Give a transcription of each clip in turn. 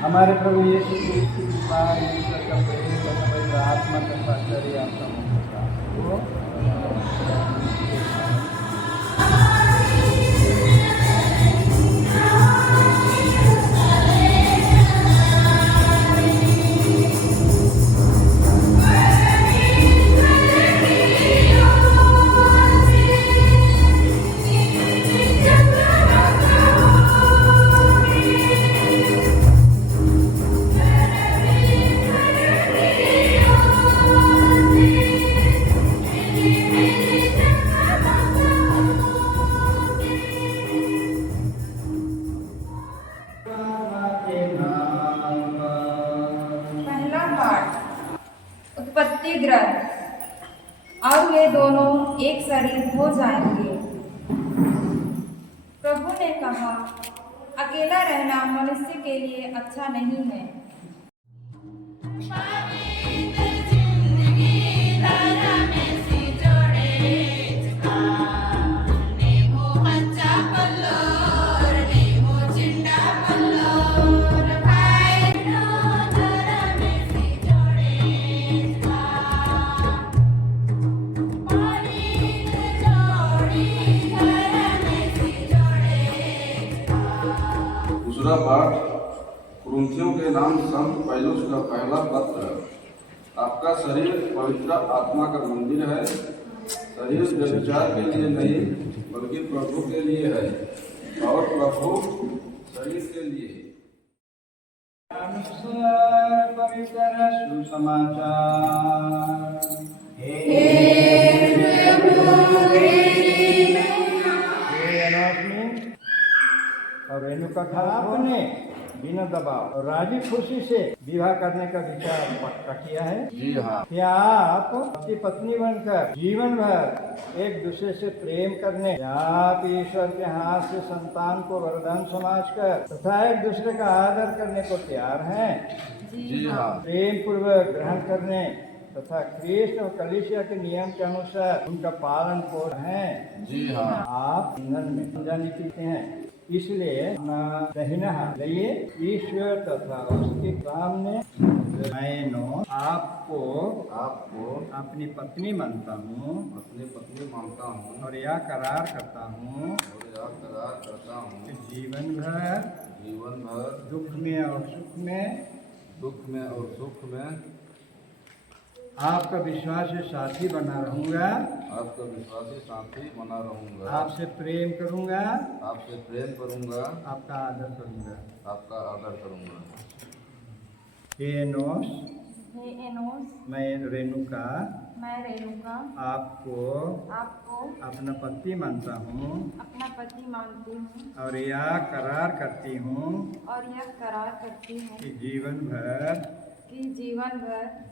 हमारे प्रभु यीशु क्रिस्त की कृपा, ईश्वर का प्रेम और पवित्र आत्मा का साक्षात्कार आपका होगा। वो पहला पाठ उत्पत्ति ग्रंथ। और वे दोनों एक शरीर हो जाएंगे। प्रभु ने कहा, अकेला रहना मनुष्य के लिए अच्छा नहीं है। दूसरा पाठ कुरिन्थियों के नाम संत पौलुस का पहला पत्र। आपका शरीर पवित्र आत्मा का मंदिर है। शरीर व्यभिचार के लिए नहीं बल्कि प्रभु के लिए है और प्रभु शरीर के लिए। पवित्र सुसमाचार। और रेणुका का आपने बिना दबाव और राजी खुशी से विवाह करने का विचार पक्का किया है। जी हाँ। क्या आप अपनी पत्नी बनकर जीवन भर एक दूसरे से प्रेम करने, क्या आप ईश्वर के हाथ से संतान को वरदान समझकर तथा एक दूसरे का आदर करने को तैयार हैं? जी हाँ। प्रेम पूर्वक ग्रहण करने तथा ख्रीष्ट और कलीसिया के नियम के अनुसार उनका पालन पोषण है? जी हाँ। आप ईंधन में समझाने सीखते हैं, इसलिए दहिना हाथ लिए ईश्वर तथा उसके सामने मैं आपको अपनी पत्नी मानता हूँ और यह करार करता हूँ कि जीवन भर दुख में और सुख में आपका विश्वासी साथी बना रहूंगा। आपसे प्रेम करूंगा। आपका आदर करूंगा। हे एनोस, मैं रेणुका आपको अपना पति मानता हूँ और यह करार करती हूँ कि जीवन भर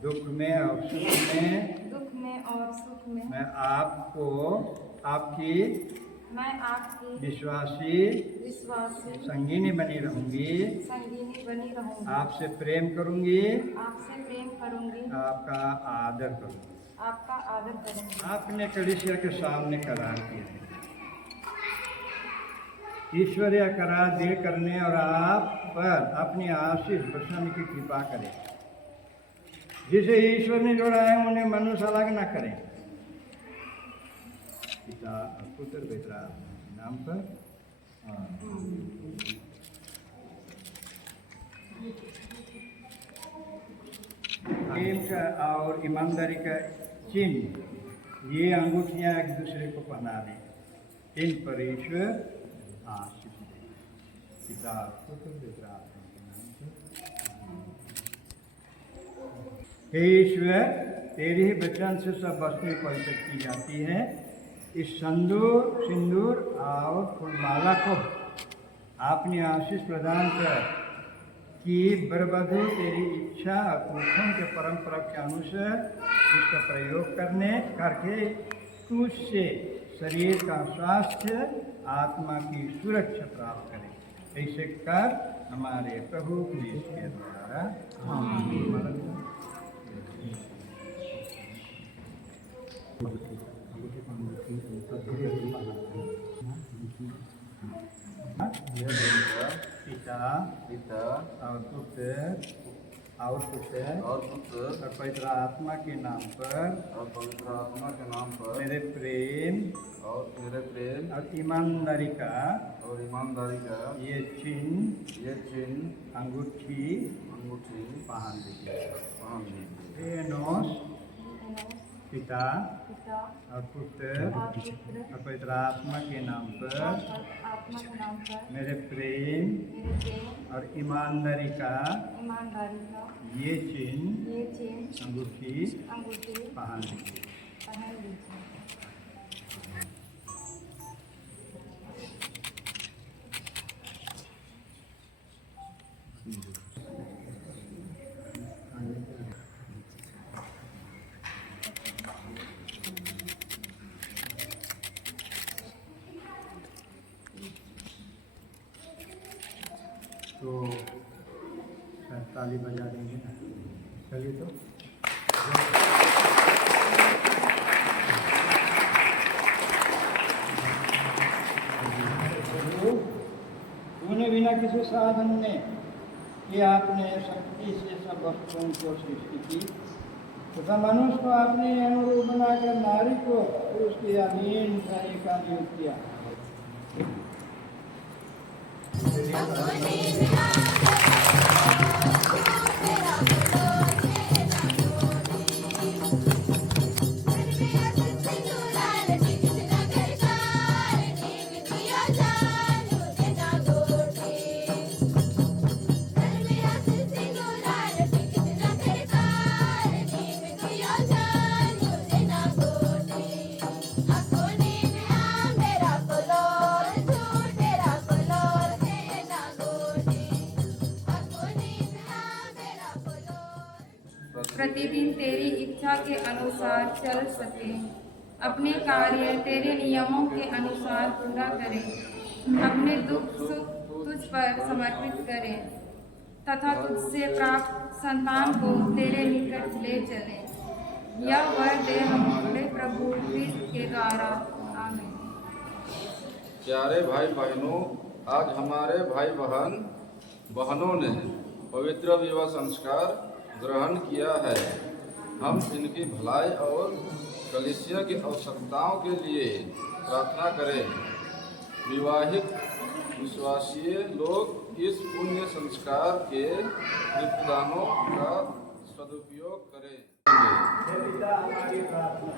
दुख में और सुख में मैं आपकी विश्वासी संगिनी बनी रहूंगी। आपसे प्रेम करूंगी। आपका आदर करूंगी। आपने कलीसिया के सामने करार किया है। ईश्वरीय करार दे करने और आप पर अपनी आशीष बरसाने की कृपा करें। जिसे ईश्वर ने जोड़ा है उन्हें मनुष्य अलग न करें। पिता और पुत्र पवित्र आत्मा के नाम पर। प्रेम का और ईमानदारी का चिन्ह ये अंगूठियां एक दूसरे को पहना दें। इन पर ईश्वर आशीष दे। पिता पुत्र पवित्र आत्मा के नाम से। हे ईश्वर, तेरे ही वचन से सब वस्तुएं पवित्र की जाती है। इस सिंदूर और फूलमाला को आपने आशीष प्रदान कर कि बरबधु तेरी इच्छा और पुरखों के परंपरा के अनुसार इसका प्रयोग करके तुझसे शरीर का स्वास्थ्य, आत्मा की सुरक्षा प्राप्त करें। ऐसे कर हमारे प्रभु क्रिस्त के द्वारा। यह देकर पिता पिता और पुत्र और पवित्र आत्मा के नाम पर और पवित्र आत्मा के नाम पर मेरे प्रेम और ईमानदारी का ये चिन्ह अंगूठी पहन लीजिए। एनोस पिता और पुत्र और पवित्र आत्मा के नाम पर मेरे प्रेम और ईमानदारी का ये चिन्ह अंगूठी पहन लीजिए। तो ताली बजा देंगे ना, चलिए तो तूने बिना किसी साधन में कि आपने शक्ति से सब वस्तुओं को सृष्टि की तथा मनुष्य को अपने अनुरूप बनाकर नारी को उसके अधीन रहने का नियुक्त किया। प्रतिदिन तेरी इच्छा के अनुसार चल सके, अपने कार्य तेरे नियमों के अनुसार पूरा करे, अपने दुख सुख तुझ पर समर्पित करे तथा तुझसे प्राप्त संतान को तेरे निकट ले चले। यह वर दे हमारे प्रभु क्रिस्त के द्वारा, आमीन। प्यारे भाई बहनों, आज हमारे भाई बहनों ने पवित्र विवाह संस्कार ग्रहण किया है। हम इनकी भलाई और कलीसिया की आवश्यकताओं के लिए प्रार्थना करें। विवाहित विश्वासी लोग इस पुण्य संस्कार के कृतदानों का सदुपयोग करें। पिता हमारी प्रार्थना